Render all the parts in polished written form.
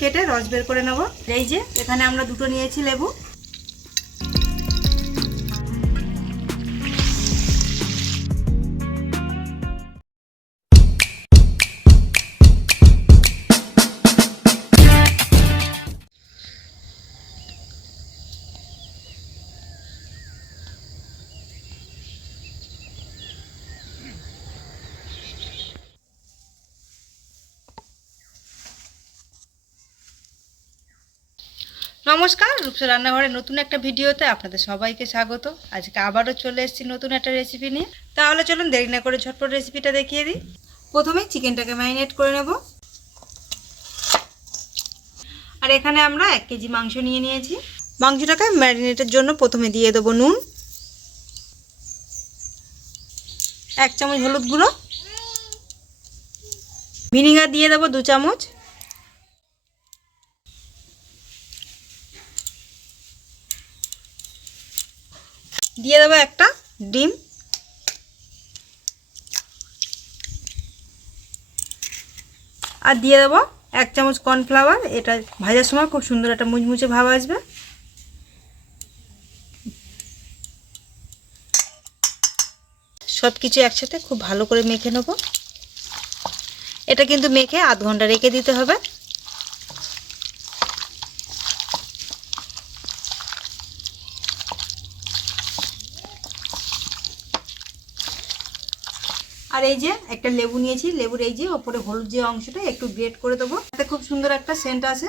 কেটে রস বের করে নেব। এই যে এখানে আমরা দুটো নিয়েছি লেবু। নমস্কার, রূপসা রান্নাঘরের নতুন একটা ভিডিওতে আপনাদের সবাইকে স্বাগত। আজকে আবারও চলে এসেছি নতুন একটা রেসিপি নিয়ে। তাহলে চলুন দেরি না করে ঝটপট রেসিপিটা দেখিয়ে দিই। প্রথমে চিকেনটাকে ম্যারিনেট করে নেব। আর এখানে আমরা 1 কেজি মাংস নিয়ে নিয়েছি। মাংসটাকে ম্যারিনেটের জন্য প্রথমে দিয়ে দেবো নুন, 1 চামচ হলুদ গুঁড়ো, ভিনিগার দিয়ে দেবো 2 চামচ, দিয়ে দেবো একটা ডিম, আর দিয়ে দেবো 1 চামচ কর্নফ্লাওয়ার। এটা ভাজার সময় খুব সুন্দর একটা মুচমুচে ভাব আসবে। সব কিছু একসাথে খুব ভালো করে মেখে নেব। এটা কিন্তু মেখে আধ ঘন্টা রেখে দিতে হবে। আর এই যে একটা লেবু নিয়েছি, লেবুর এই যে ওপরে হলুদ যে অংশটা একটু গ্রেট করে দেবো, তাতে খুব সুন্দর একটা সেন্ট আসে।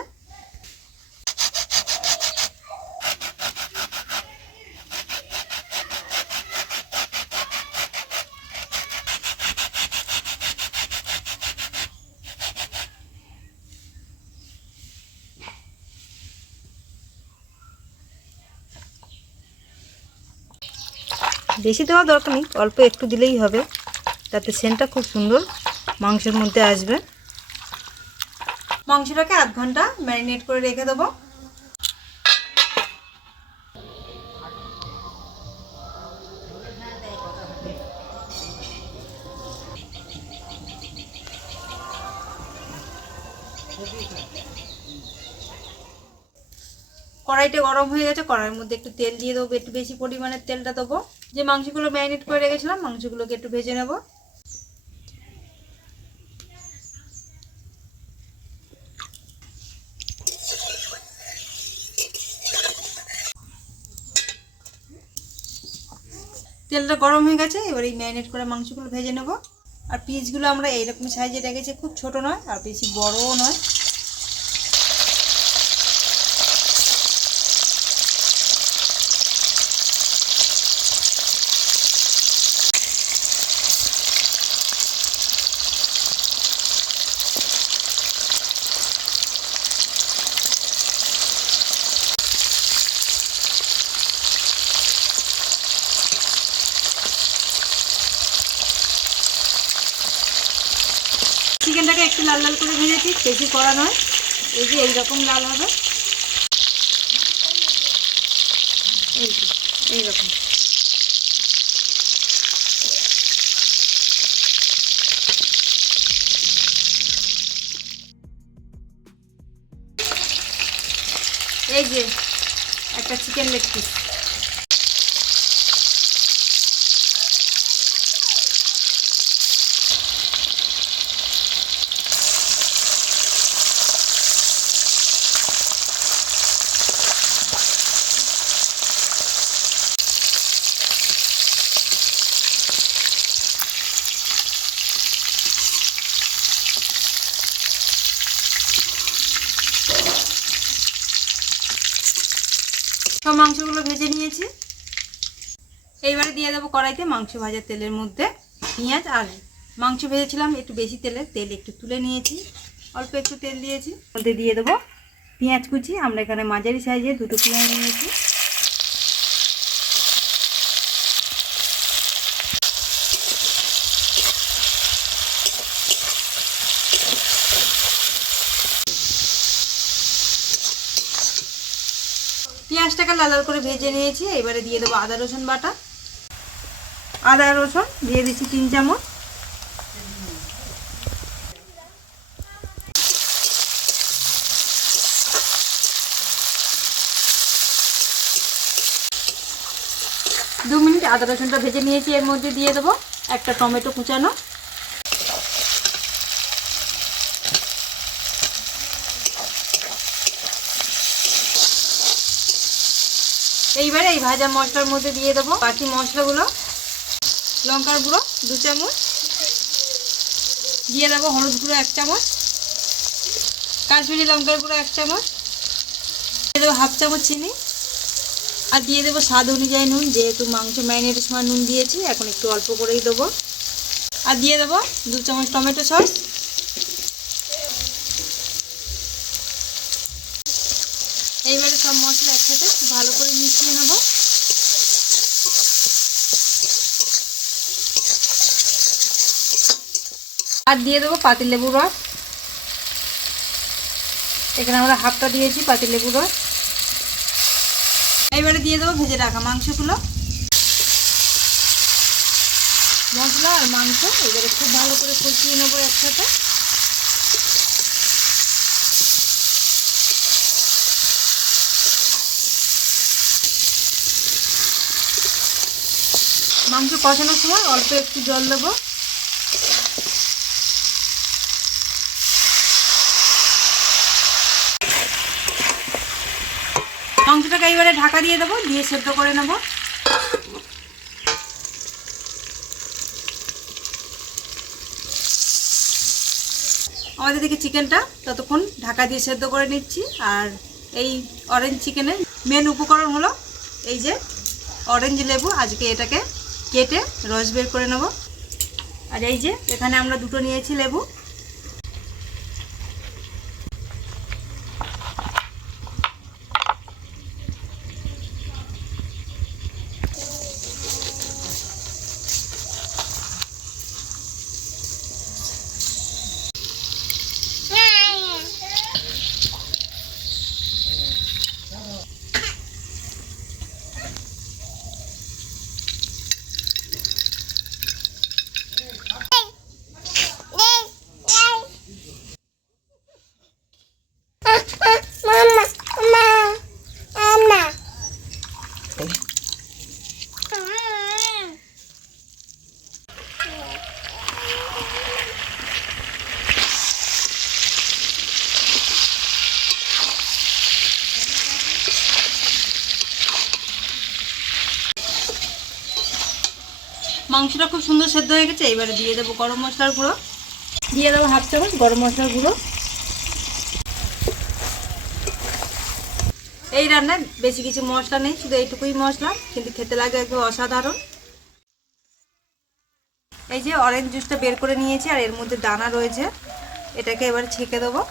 বেশি দেওয়া দরকার নেই, অল্প একটু দিলেই হবে, তাতে সেন্টটা খুব সুন্দর মাংসের মধ্যে আসবে। মাংসটাকে আধ ঘন্টা ম্যারিনেট করে রেখে দেবো। কড়াইটা গরম হয়ে গেছে, কড়াইয়ের মধ্যে একটু তেল দিয়ে দেবো, একটু বেশি পরিমাণের তেলটা দেবো। যে মাংসগুলো ম্যারিনেট করে রেখেছিলাম মাংসগুলোকে একটু ভেজে নেব। তেলটা গরম হয়ে গেছে, এবার এই ম্যারিনেট করা মাংসগুলো ভেজে নেব। আর পিসগুলো আমরা এইরকম সাইজে রেখেছি, খুব ছোট নয় আর বেশি বড়ও নয়। চিকেনটাকে একটু লাল লাল করে ভেজেছি, বেশি কড়া নয়, এই যে এইরকম লাল হবে, এইরকম। এই যে একটা চিকেন লেগ পিস। সব মাংসগুলো ভেজে নিয়েছি। এইবারে দিয়ে দেবো কড়াইতে মাংস ভাজার তেলের মধ্যে পেঁয়াজ। আর মাংস ভেজেছিলাম একটু বেশি তেলের, তেল একটু তুলে নিয়েছি, অল্প একটু তেল দিয়েছি। মধ্যে দিয়ে দেবো পেঁয়াজ কুচি। আমরা এখানে মাঝারি সাইজে দুটো পেঁয়াজ নিয়েছি। পেঁয়াজটাকে লাল লাল করে ভেজে নিয়েছি। এবারে দিয়ে দেবো আদা রসুন বাটা। আদা রসুন দিয়ে দিচ্ছি 3 চামচ। আদা রসুনটা ভেজে নিয়েছি, এর মধ্যে দিয়ে দেবো একটা টমেটো কুচানো, এইবারে এই ভাজা মশলার মধ্যে দিয়ে দেবো বাকি মশলাগুলো। লঙ্কার গুঁড়ো 2 চামচ, দিয়ে দেবো হলুদ গুঁড়ো 1 চামচ, কাশ্মীরি লঙ্কার গুঁড়ো 1 চামচ, দিয়ে দেবো 1/2 চামচ চিনি, আর দিয়ে দেবো স্বাদ অনুযায়ী নুন। যেহেতু মাংস ম্যারিনেটের সময় নুন দিয়েছি, এখন একটু অল্প করেই দেবো। আর দিয়ে দেবো 2 চামচ টমেটো সস। এইবারে সব মশলা একসাথে খুব ভালো করে মিশিয়ে নেব। আর দিয়ে দেবো পাতিলেবুর রস। এখানে আমরা হাফটা দিয়েছি পাতিলেবুর রস। এইবারে দিয়ে দেবো ভেজে রাখা মাংসগুলো। মশলা আর মাংস এবারে খুব ভালো করে কষিয়ে নেবো একসাথে। মাংস কষানোর সময় অল্প একটু জল দেবো। মাংসটাকে এবারে ঢাকা দিয়ে দেবো, দিয়ে সেদ্ধ করে নেব। আমাদের দিকে চিকেনটা ততক্ষণ ঢাকা দিয়ে সেদ্ধ করে নিচ্ছি। আর এই অরেঞ্জ চিকেনের মেন উপকরণ হলো এই যে অরেঞ্জ লেবু। আজকে এটাকে কেটে রস বের করে নেব। আর এই যে এখানে আমরা 2টো নিয়েছি লেবু। মাংসটা খুব সুন্দর সেদ্ধ হয়ে গেছে। এবারে দিয়ে দেবো গরম মশলার গুঁড়ো, দিয়ে দেবো 1/2 চামচ গরম মশলার গুঁড়ো। এই রান্নায় বেশি কিছু মশলা নেই, শুধু এইটুকুই মশলা, কিন্তু খেতে লাগে একদম অসাধারণ। এই যে অরেঞ্জ জুসটা বের করে নিয়েছি, আর এর মধ্যে দানা রয়েছে, এটাকে এবার ছেঁকে দেবো।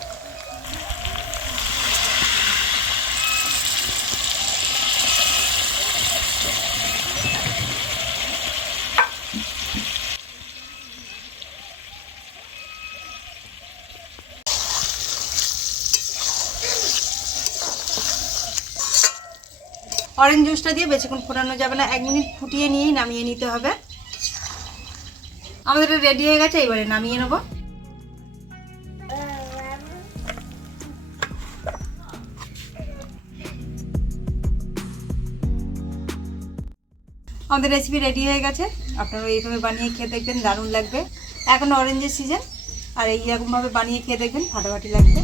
অরেঞ্জ জুসটা দিয়ে বেশিক্ষণ ফোটানো যাবে না, 1 মিনিট ফুটিয়ে নিয়েই নামিয়ে নিতে হবে। আমাদের রেডি হয়ে গেছে, এবারে নামিয়ে নেব। আমাদের রেসিপি রেডি হয়ে গেছে, আপনারা এইভাবে বানিয়ে খেয়ে দেখবেন, দারুণ লাগবে। এখন অরেঞ্জের সিজন, আর এইরকমভাবে বানিয়ে খেয়ে দেখবেন, ফাটাফাটি লাগবে।